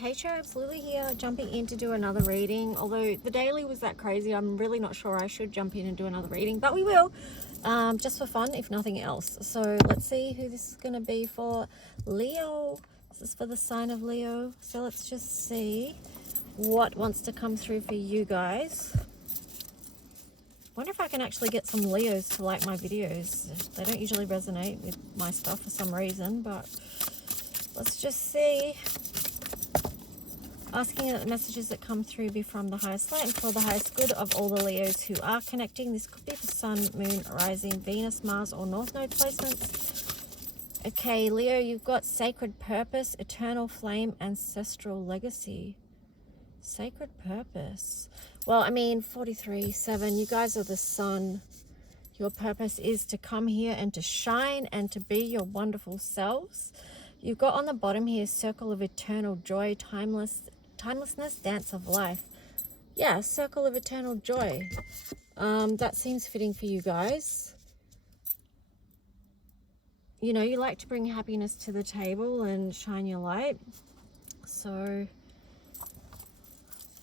Hey Cherubs, Lily here, jumping in to do another reading. Although the daily was that crazy, I'm really not sure I should jump in and do another reading, but we will, just for fun, if nothing else. So let's see who this is going to be for. Leo. This is for the sign of Leo. So let's just see what wants to come through for you guys. Wonder if I can actually get some Leos to like my videos. They don't usually resonate with my stuff for some reason, but let's just see. Asking that the messages that come through be from the highest light and for the highest good of all the Leos who are connecting. This could be the Sun, Moon, Rising, Venus, Mars, or North Node placements. Okay, Leo, you've got sacred purpose, eternal flame, ancestral legacy. Sacred purpose. Well, I mean, 43-7, you guys are the sun. Your purpose is to come here and to shine and to be your wonderful selves. You've got on the bottom here, circle of eternal joy, timelessness, dance of life. Yeah, circle of eternal joy. That seems fitting for you guys. You know, you like to bring happiness to the table and shine your light. So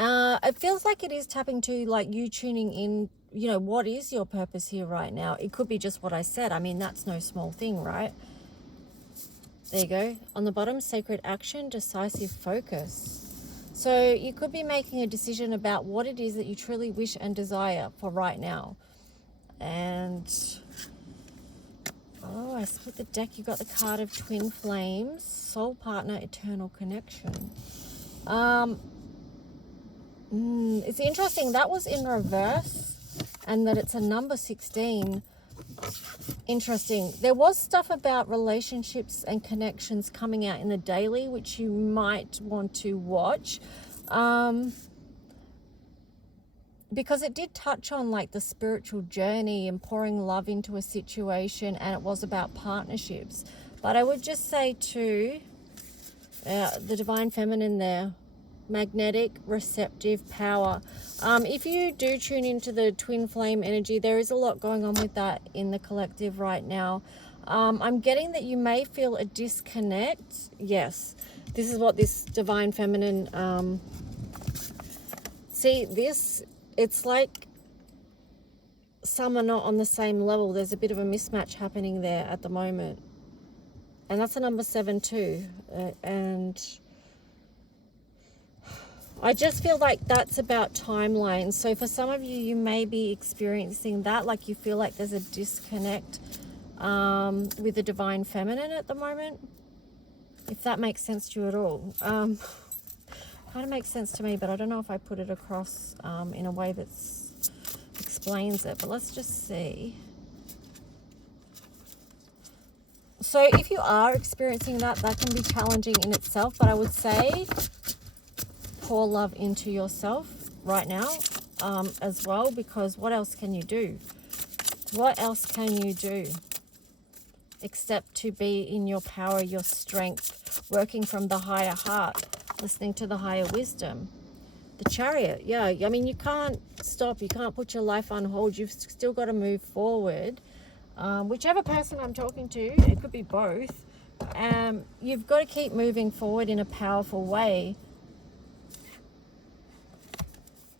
it feels like it is tapping to like you tuning in, you know, what is your purpose here right now? It could be just what I said. I mean, that's no small thing, right? There you go. On the bottom, sacred action, decisive focus. So you could be making a decision about what it is that you truly wish and desire for right now. And, oh, I split the deck. You got the card of twin flames, soul partner, eternal connection. It's interesting. That was in reverse and that it's a number 16. Interesting. There was stuff about relationships and connections coming out in the daily, which you might want to watch, because it did touch on like the spiritual journey and pouring love into a situation, and it was about partnerships. But I would just say too, the divine feminine there, magnetic, receptive power. If you do tune into the twin flame energy, there is a lot going on with that in the collective right now. I'm getting that you may feel a disconnect. Yes, this is what this divine feminine, see this, it's like some are not on the same level. There's a bit of a mismatch happening there at the moment. And that's a number 7 too. And I just feel like that's about timelines. So for some of you, you may be experiencing that, like you feel like there's a disconnect with the divine feminine at the moment, if that makes sense to you at all. Kind of makes sense to me, but I don't know if I put it across in a way that explains it. But let's just see. So if you are experiencing that, that can be challenging in itself, but I would say pour love into yourself right now as well, because what else can you do? What else can you do except to be in your power, your strength, working from the higher heart, listening to the higher wisdom? The Chariot, yeah, I mean, you can't stop, you can't put your life on hold, you've still got to move forward. Whichever person I'm talking to, it could be both, you've got to keep moving forward in a powerful way.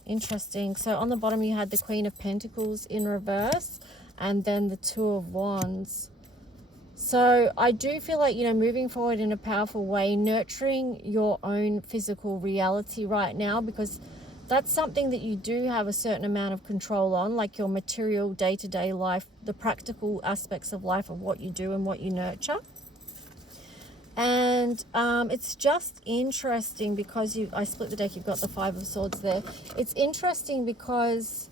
Interesting. So on the bottom you had the Queen of Pentacles in reverse and then the Two of Wands. So I do feel like, you know, moving forward in a powerful way, nurturing your own physical reality right now, because that's something that you do have a certain amount of control on, like your material day-to-day life, the practical aspects of life of what you do and what you nurture. And it's just interesting because I split the deck, you've got the Five of Swords there. It's interesting because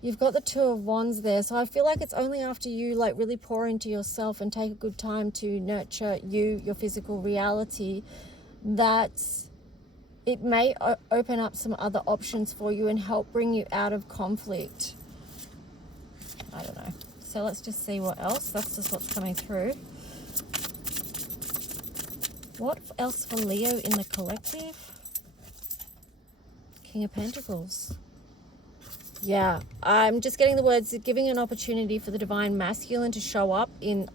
you've got the Two of Wands there. So I feel like it's only after you like really pour into yourself and take a good time to nurture your physical reality, that it may open up some other options for you and help bring you out of conflict. I don't know. So let's just see what else. That's just what's coming through. What else for Leo in the collective? King of Pentacles. Yeah, I'm just getting the words, giving an opportunity for the divine masculine to show up in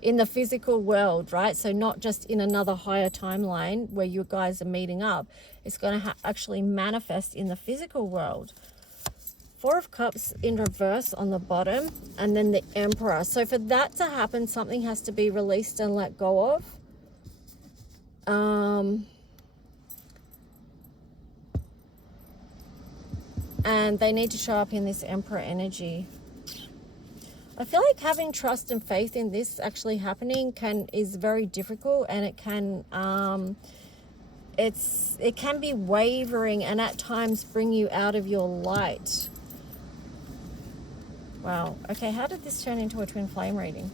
in the physical world, right? So not just in another higher timeline where you guys are meeting up. It's going to actually manifest in the physical world. Four of Cups in reverse on the bottom, and then the Emperor. So for that to happen, something has to be released and let go of. And they need to show up in this Emperor energy. I feel like having trust and faith in this actually happening is very difficult, and it can it can be wavering and at times bring you out of your light. Wow. Okay, how did this turn into a twin flame reading?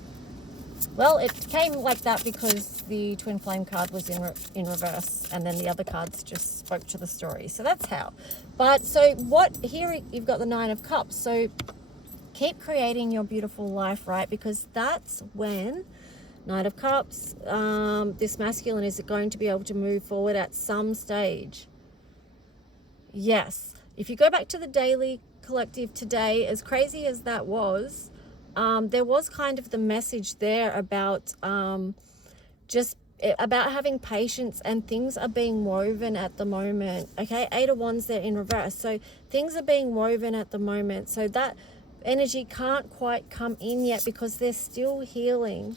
Well, it came like that because the twin flame card was in reverse, and then the other cards just spoke to the story. So that's how. But so what, here you've got the Nine of Cups. So keep creating your beautiful life, right? Because that's when Knight of Cups, this masculine is going to be able to move forward at some stage. Yes. If you go back to the daily collective today, as crazy as that was, there was kind of the message there about about having patience, and things are being woven at the moment. Okay, Eight of Wands there in reverse. So things are being woven at the moment. So that energy can't quite come in yet because they're still healing.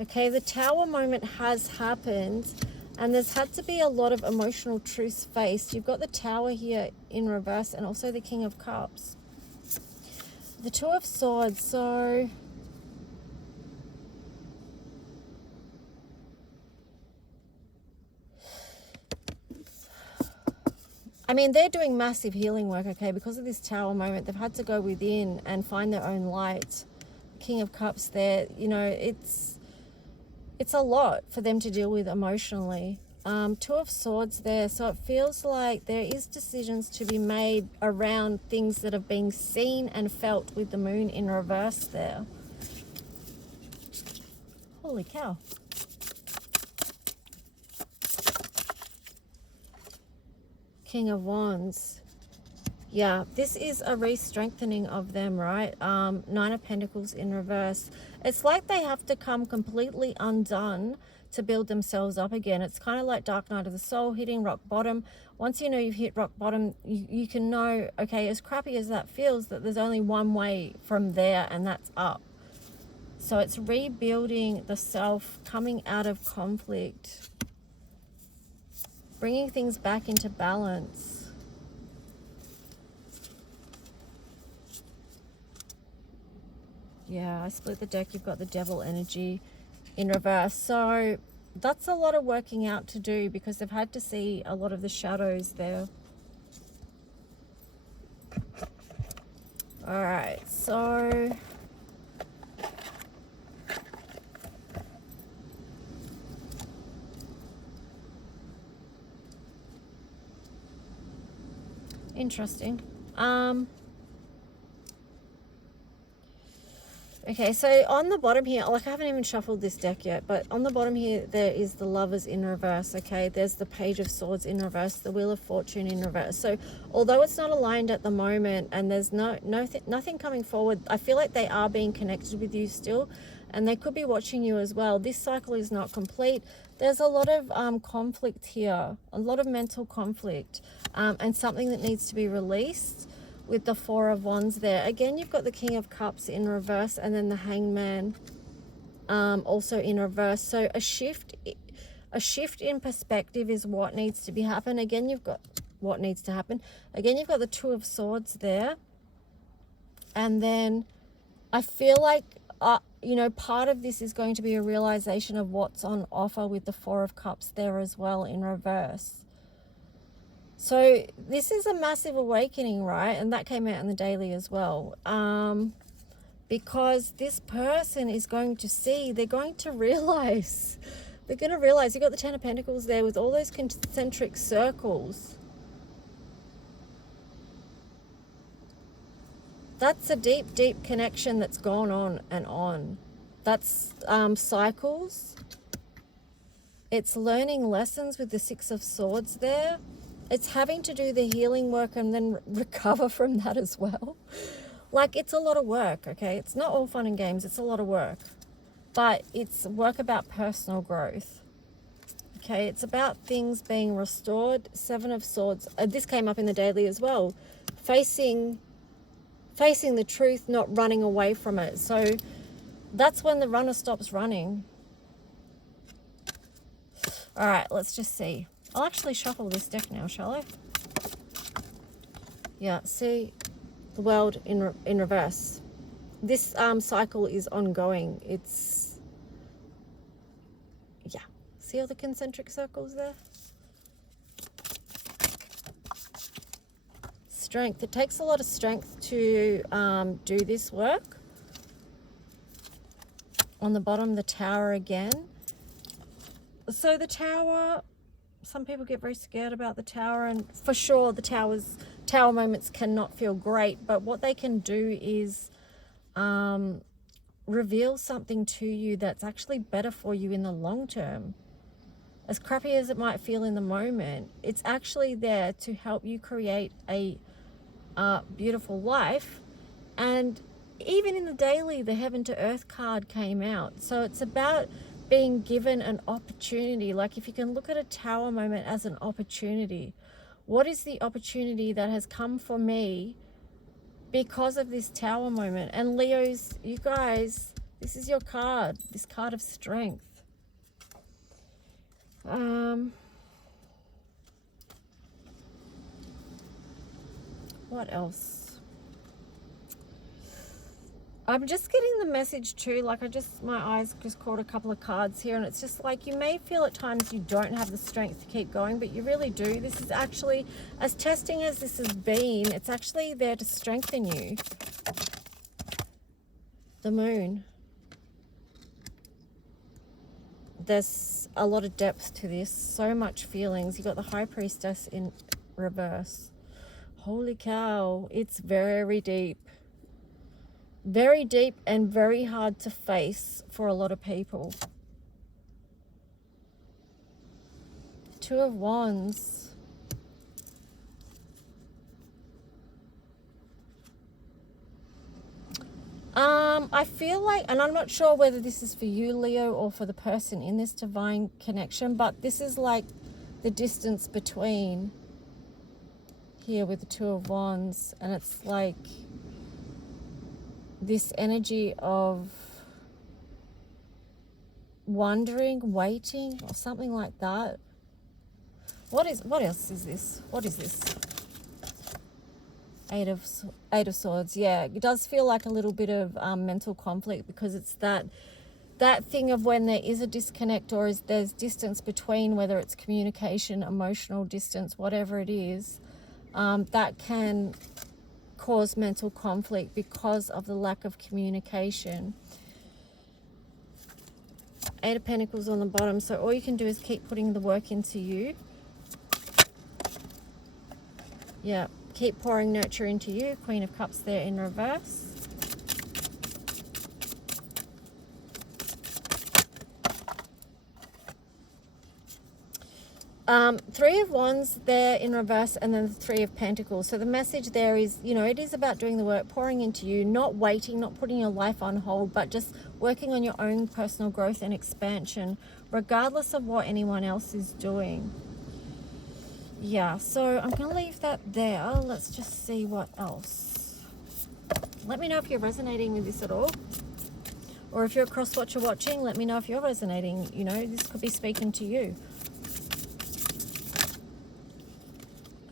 Okay, the Tower moment has happened, and there's had to be a lot of emotional truths faced. You've got the Tower here in reverse, and also the King of Cups. The Two of Swords. So I mean, they're doing massive healing work, okay? Because of this Tower moment, they've had to go within and find their own light. King of Cups there, you know, it's a lot for them to deal with emotionally. Two of Swords there, so it feels like there is decisions to be made around things that have been seen and felt with the Moon in reverse there. Holy cow. King of Wands. Yeah, this is a re-strengthening of them, right? Nine of Pentacles in reverse. It's like they have to come completely undone to build themselves up again. It's kind of like Dark Night of the Soul hitting rock bottom. Once you know you've hit rock bottom, you can know, okay, as crappy as that feels, that there's only one way from there, and that's up. So it's rebuilding the self, coming out of conflict, bringing things back into balance. Yeah, I split the deck. You've got the Devil energy in reverse. So that's a lot of working out to do because they've had to see a lot of the shadows there. All right, so interesting. Okay, so on the bottom here, like I haven't even shuffled this deck yet, but on the bottom here, there is the Lovers in reverse, okay? There's the Page of Swords in reverse, the Wheel of Fortune in reverse. So although it's not aligned at the moment and there's nothing coming forward, I feel like they are being connected with you still, and they could be watching you as well. This cycle is not complete. There's a lot of conflict here, a lot of mental conflict, and something that needs to be released. With the Four of Wands there. Again, you've got the King of Cups in reverse, and then the Hangman also in reverse. So a shift in perspective is what needs to be happen. Again, you've got what needs to happen. Again, you've got the Two of Swords there. And then I feel like, you know, part of this is going to be a realization of what's on offer with the Four of Cups there as well in reverse. So this is a massive awakening, right? And that came out in the daily as well. Because this person is going to see, they're going to realize, you've got the Ten of Pentacles there with all those concentric circles. That's a deep, deep connection that's gone on and on. That's cycles. It's learning lessons with the Six of Swords there. It's having to do the healing work and then recover from that as well. Like, it's a lot of work, okay? It's not all fun and games. It's a lot of work. but it's work about personal growth. Okay, it's about things being restored. Seven of Swords. This came up in the daily as well. Facing the truth, not running away from it. So that's when the runner stops running. All right, let's just see. I'll actually shuffle this deck now, shall I? Yeah, see the world in reverse. This cycle is ongoing. It's, yeah. See all the concentric circles there? Strength. It takes a lot of strength to do this work. On the bottom, the Tower again. So the Tower, some people get very scared about the Tower, and for sure the Tower moments cannot feel great, but what they can do is reveal something to you that's actually better for you in the long term. As crappy as it might feel in the moment, it's actually there to help you create a beautiful life. And even in the daily, the Heaven to Earth card came out. So it's about being given an opportunity. Like, if you can look at a Tower moment as an opportunity, what is the opportunity that has come for me because of this Tower moment? And Leos, you guys, this is your card, this card of strength. What else? I'm just getting the message too, like my eyes just caught a couple of cards here, and it's just like, you may feel at times you don't have the strength to keep going, but you really do. This is actually, as testing as this has been, it's actually there to strengthen you. The Moon. There's a lot of depth to this, so much feelings. You got the High Priestess in reverse. Holy cow, it's very deep. Very deep and very hard to face for a lot of people. Two of Wands. I feel like, and I'm not sure whether this is for you, Leo, or for the person in this divine connection, but this is like the distance between here with the Two of Wands, and it's like this energy of wondering, waiting, or something like that. What else is this? What is this? Eight of Swords. Yeah, it does feel like a little bit of mental conflict, because it's that thing of when there is a disconnect, or there's distance between, whether it's communication, emotional distance, whatever it is, that can cause mental conflict because of the lack of communication. Eight of Pentacles on the bottom. So all you can do is keep putting the work into you. Yeah, keep pouring nurture into you. Queen of Cups there in reverse. Three of Wands there in reverse, and then the Three of Pentacles. So the message there is, you know, it is about doing the work, pouring into you, not waiting, not putting your life on hold, but just working on your own personal growth and expansion, regardless of what anyone else is doing. Yeah, so I'm going to leave that there. Let's just see what else. Let me know if you're resonating with this at all. Or if you're a cross-watcher watching, let me know if you're resonating. You know, this could be speaking to you.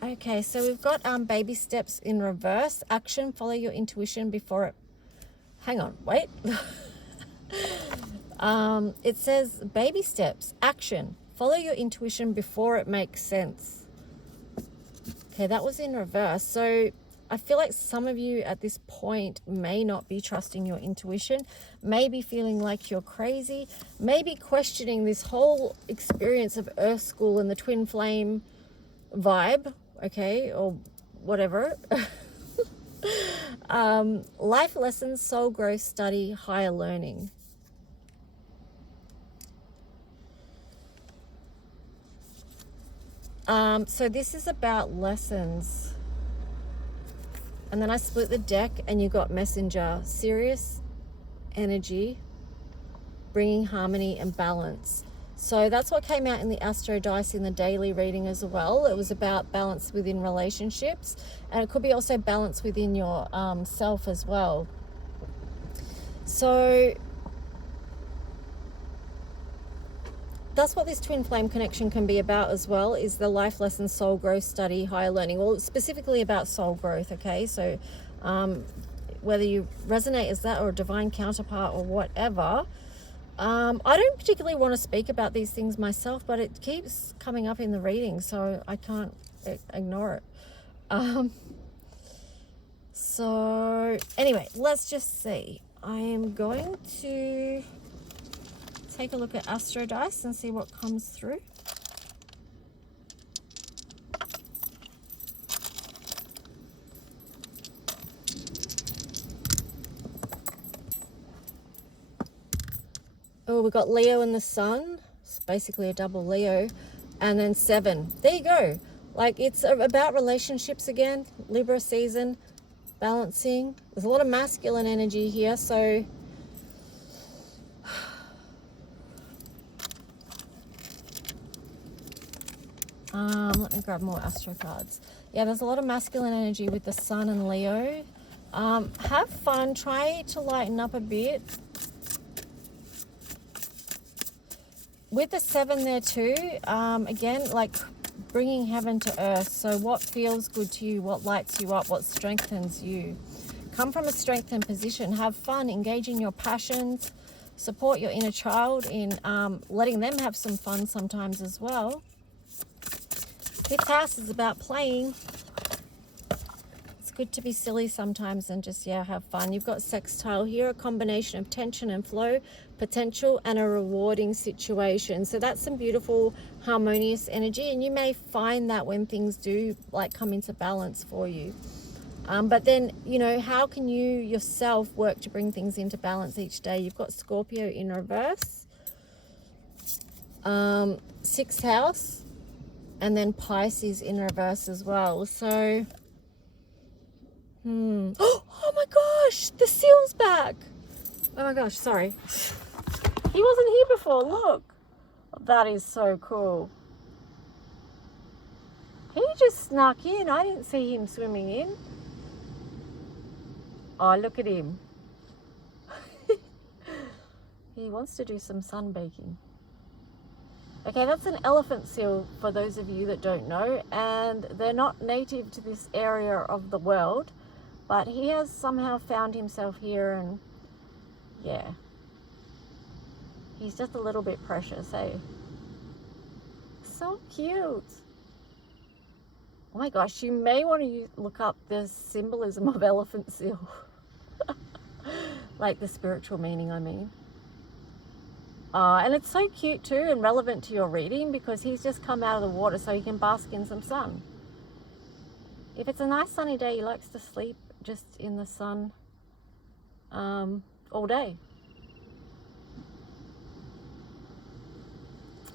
Okay, so we've got baby steps in reverse. Action, follow your intuition before it... Hang on, wait. It says baby steps, action, follow your intuition before it makes sense. Okay, that was in reverse. So I feel like some of you at this point may not be trusting your intuition, may be feeling like you're crazy, maybe questioning this whole experience of Earth School and the twin flame vibe. Okay, or whatever. Life lessons, soul growth, study, higher learning. So this is about lessons. And then I split the deck and you got Messenger, serious energy, bringing harmony and balance. So that's what came out in the Astro Dice in the daily reading as well. It was about balance within relationships, and it could be also balance within your self as well. So that's what this twin flame connection can be about as well, is the life lesson, soul growth, study, higher learning. Well, specifically about soul growth, okay? So whether you resonate as that or a divine counterpart or whatever, I don't particularly want to speak about these things myself, but it keeps coming up in the reading, so I can't ignore it. So anyway, let's just see. I am going to take a look at Astro Dice and see what comes through. Oh, we've got Leo and the Sun. It's basically a double Leo. And then 7. There you go. Like, it's about relationships again. Libra season, balancing. There's a lot of masculine energy here, so let me grab more Astro cards. Yeah, there's a lot of masculine energy with the Sun and Leo. Have fun. Try to lighten up a bit. With the 7 there too, again, like bringing heaven to earth. So what feels good to you, what lights you up, what strengthens you. Come from a strengthened position. Have fun. Engage in your passions. Support your inner child in letting them have some fun sometimes as well. Fifth house is about playing. It's good to be silly sometimes and just, yeah, have fun. You've got sextile here, a combination of tension and flow, potential, and a rewarding situation. So that's some beautiful, harmonious energy. And you may find that when things do like come into balance for you. But then, you know, how can you yourself work to bring things into balance each day? You've got Scorpio in reverse, 6th house, and then Pisces in reverse as well. So, oh my gosh, the seal's back. Oh my gosh, sorry. He wasn't here before, look. That is so cool. He just snuck in. I didn't see him swimming in. Oh, look at him. He wants to do some sunbaking. Okay, that's an elephant seal for those of you that don't know, and they're not native to this area of the world, but he has somehow found himself here, and yeah, he's just a little bit precious, eh? So cute. Oh my gosh, you may want to look up the symbolism of elephant seal. Like the spiritual meaning, I mean. And it's so cute too and relevant to your reading because he's just come out of the water so he can bask in some sun. If it's a nice sunny day, he likes to sleep just in the sun all day.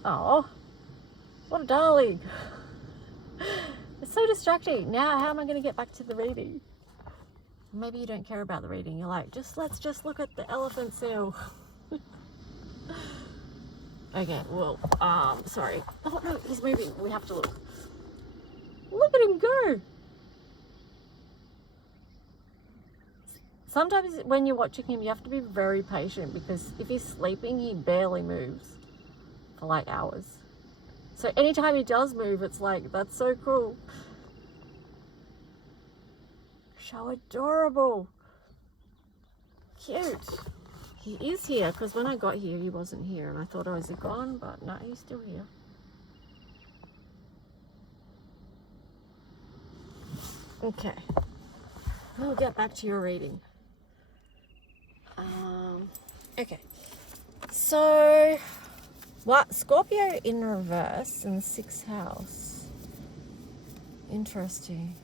Oh, what a darling. It's so distracting. Now, how am I going to get back to the reading? Maybe you don't care about the reading. You're like, let's just look at the elephant seal. Okay, well, sorry. Oh no, he's moving. We have to look. Look at him go. Sometimes when you're watching him, you have to be very patient because if he's sleeping, he barely moves for like hours. So anytime he does move, it's like, that's so cool. So adorable. Cute. He is here because when I got here, he wasn't here and I thought, oh, is he gone? But no, he's still here. Okay. We'll get back to your reading. Okay. So, what? Scorpio in reverse in the 6th house. Interesting.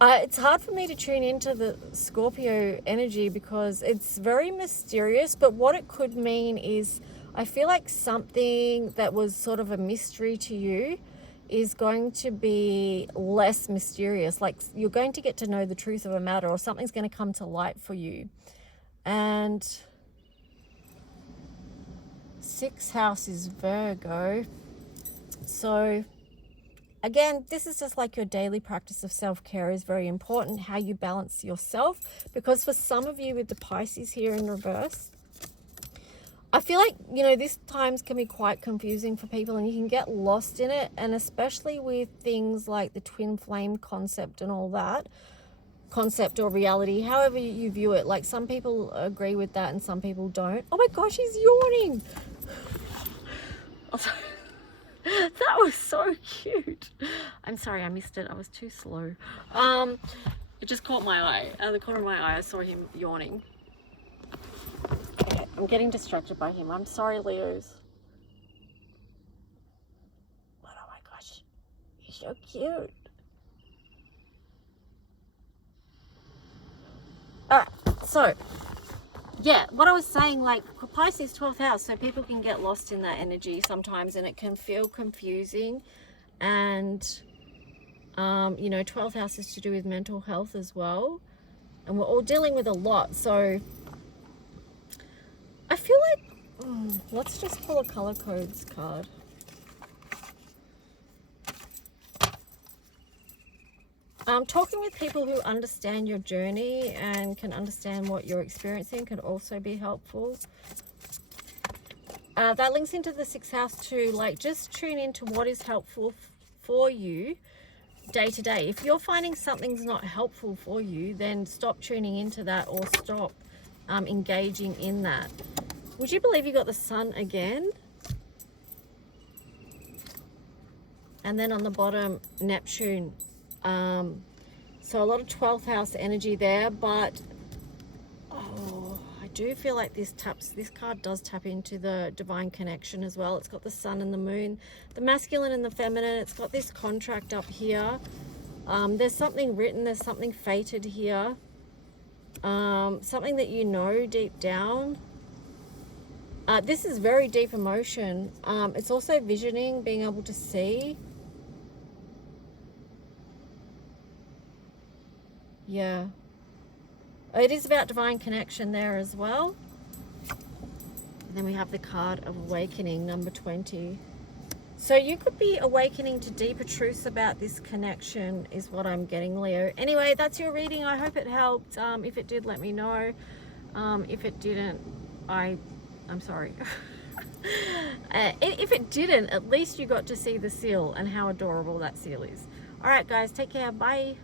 It's hard for me to tune into the Scorpio energy because it's very mysterious, but what it could mean is I feel like something that was sort of a mystery to you is going to be less mysterious. Like you're going to get to know the truth of a matter or something's going to come to light for you. And 6th house is Virgo. So again, this is just like your daily practice of self-care is very important, how you balance yourself. Because for some of you with the Pisces here in reverse, I feel like, you know, these times can be quite confusing for people and you can get lost in it. And especially with things like the twin flame concept and all that, concept or reality, however you view it. Like some people agree with that and some people don't. Oh my gosh, he's yawning. That was so cute. I'm sorry, I missed it. I was too slow. It just caught my eye. Out of the corner of my eye, I saw him yawning. Okay, I'm getting distracted by him. I'm sorry, Leos. But oh my gosh, he's so cute. Alright, so yeah, what I was saying, like Pisces 12th house, so people can get lost in that energy sometimes and it can feel confusing. And you know, 12th house is to do with mental health as well, and we're all dealing with a lot. So I feel like let's just pull a color codes card. Talking with people who understand your journey and can understand what you're experiencing can also be helpful. That links into the 6th house too. Like, just tune into what is helpful for you day to day. If you're finding something's not helpful for you, then stop tuning into that or stop engaging in that. Would you believe you got the Sun again? And then on the bottom, Neptune. So a lot of 12th house energy there, but I do feel like this card does tap into the divine connection as well. It's got the Sun and the Moon, the masculine and the feminine. It's got this contract up here. There's something written, there's something fated here. Something that you know deep down. This is very deep emotion. It's also visioning, being able to see. Yeah. It is about divine connection there as well. And then we have the card of awakening, number 20. So you could be awakening to deeper truths about this connection is what I'm getting, Leo. Anyway, that's your reading. I hope it helped. If it did, let me know. If it didn't, I'm sorry. If it didn't, at least you got to see the seal and how adorable that seal is. All right, guys, take care. Bye.